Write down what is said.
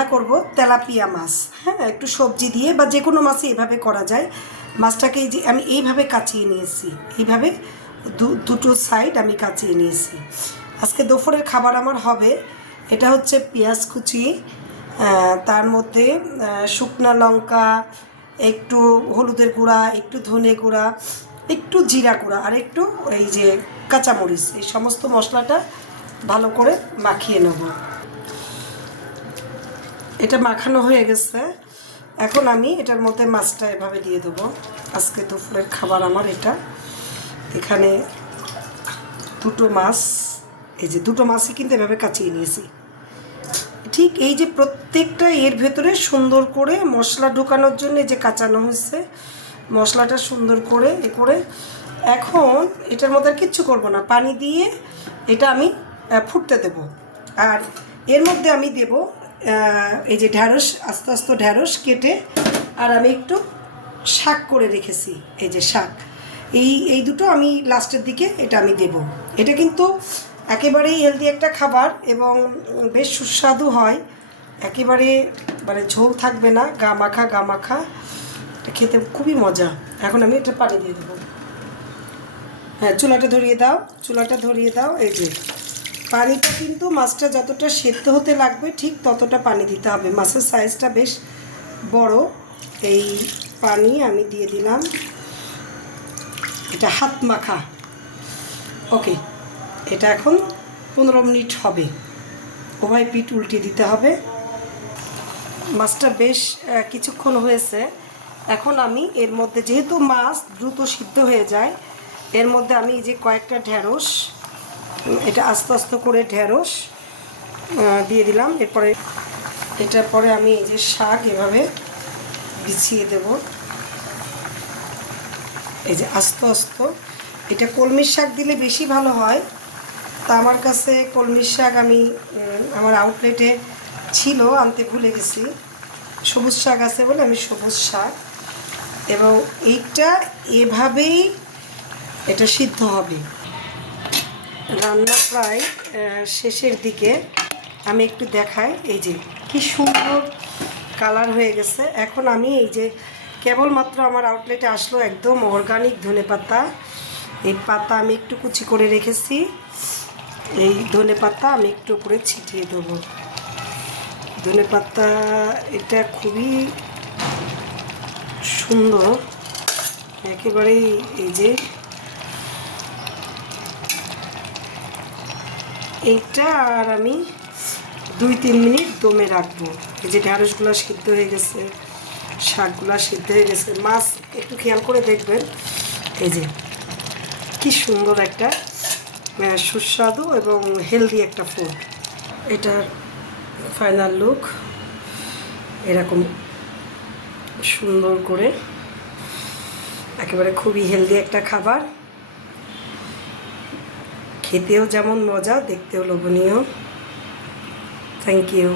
রান্না করব তেলাপিয়া মাছ। হ্যাঁ, একটু সবজি দিয়ে বা যে কোনো মাছই এভাবে করা যায়। মাছটাকে যে আমি এইভাবে কাচিয়ে নিয়েছি, এইভাবে দুটো সাইড আমি কাচিয়ে নিয়েছি। আজকে দুপুরের খাবার আমার হবে, এটা হচ্ছে পেঁয়াজ কুচি, তার মধ্যে শুকনা লঙ্কা, একটু হলুদের গুঁড়া, একটু ধনে গুঁড়া, একটু জিরা গুঁড়া আর একটু এই যে কাঁচামরিচ, এই সমস্ত মশলাটা ভালো করে মাখিয়ে নেব। এটা মাখানো হয়ে গেছে, এখন আমি এটার মধ্যে মাছটা এভাবে দিয়ে দেবো। আজকে দুপুরের খাবার আমার এটা। এখানে দুটো মাছ, এই যে দুটো মাছই কিন্তু এভাবে কাচিয়ে নিয়েছি। ঠিক এই যে প্রত্যেকটা এর ভেতরে সুন্দর করে মশলা ঢোকানোর জন্য যে কাঁচানো হয়েছে, মশলাটা সুন্দর করে এ করে এখন এটার মধ্যে আর কিচ্ছু করবো না, পানি দিয়ে এটা আমি ফুটতে দেব। আর এর মধ্যে আমি দেব এই যে ঢ্যাঁড়স, আস্তে আস্তে ঢ্যাঁড়স কেটে, আর আমি একটু শাক করে রেখেছি, এই যে শাক, এই দুটো আমি লাস্টের দিকে এটা আমি দেব। এটা কিন্তু একেবারেই হেলদি একটা খাবার এবং বেশ সুস্বাদু হয়, একেবারে মানে ঝোল থাকবে না, গা মাখা, এটা খেতে খুবই মজা। এখন আমি এটা পানি দিয়ে দেবো। হ্যাঁ, চুলাটা ধরিয়ে দাও। এই যে পানিটা কিন্তু মাছটা যতটা সেদ্ধ হতে লাগবে ঠিক ততটা পানি দিতে হবে। মাছের সাইজটা বেশ বড়। এই পানি আমি দিয়ে দিলাম, এটা হাত মাখা। ওকে, এটা এখন 15 মিনিট হবে, উভয় পিঠ উল্টিয়ে দিতে হবে। মাছটা বেশ কিছুক্ষণ হয়েছে। এখন আমি এর মধ্যে, যেহেতু মাছ দ্রুত সিদ্ধ হয়ে যায়, এর মধ্যে আমি এই যে কয়েকটা ঢ্যাঁড়স, এটা আস্তে আস্তে করে ঢ্যাঁড়স দিয়ে দিলাম। এটার পরে আমি এই যে শাক এভাবে বিছিয়ে দেব, এই যে আস্তে আস্তে। এটা কলমির শাক দিলে বেশি ভালো হয়, তা আমার কাছে কলমির শাক আমি আমার আউটলেটে ছিল, আনতে ভুলে গেছি। সবুজ শাক আছে বলে আমি সবুজ শাক, এবং এইটা এভাবেই এটা সিদ্ধ হবে। রান্না প্রায় শেষের দিকে, আমি একটু দেখাই, এই যে কি সুন্দর কালার হয়ে গেছে। এখন আমি এই যে কেবলমাত্র আমার আউটলেটে আসলো একদম অর্গানিক ধনেপাতা, এই পাতা আমি একটু কুচি করে রেখেছি, এই ধনেপাতা আমি একটু উপরে ছিটিয়ে দেবো। ধনেপাতা এটা খুবই সুন্দর, একেবারেই এই যে এইটা। আর আমি 2-3 মিনিট দমে রাখবো। এই যে ঢ্যাঁড়সগুলো সিদ্ধ হয়ে গেছে, শাকগুলো সিদ্ধ হয়ে গেছে, মাছ একটু খেয়াল করে দেখবেন। এই যে কি সুন্দর একটা সুস্বাদু এবং হেলদি একটা ফুড। এটার ফাইনাল লুক এরকম সুন্দর করে, একেবারে খুবই হেলদি একটা খাবার, খেতেও যেমন মজা, দেখতেও লোভনীয়। Thank you.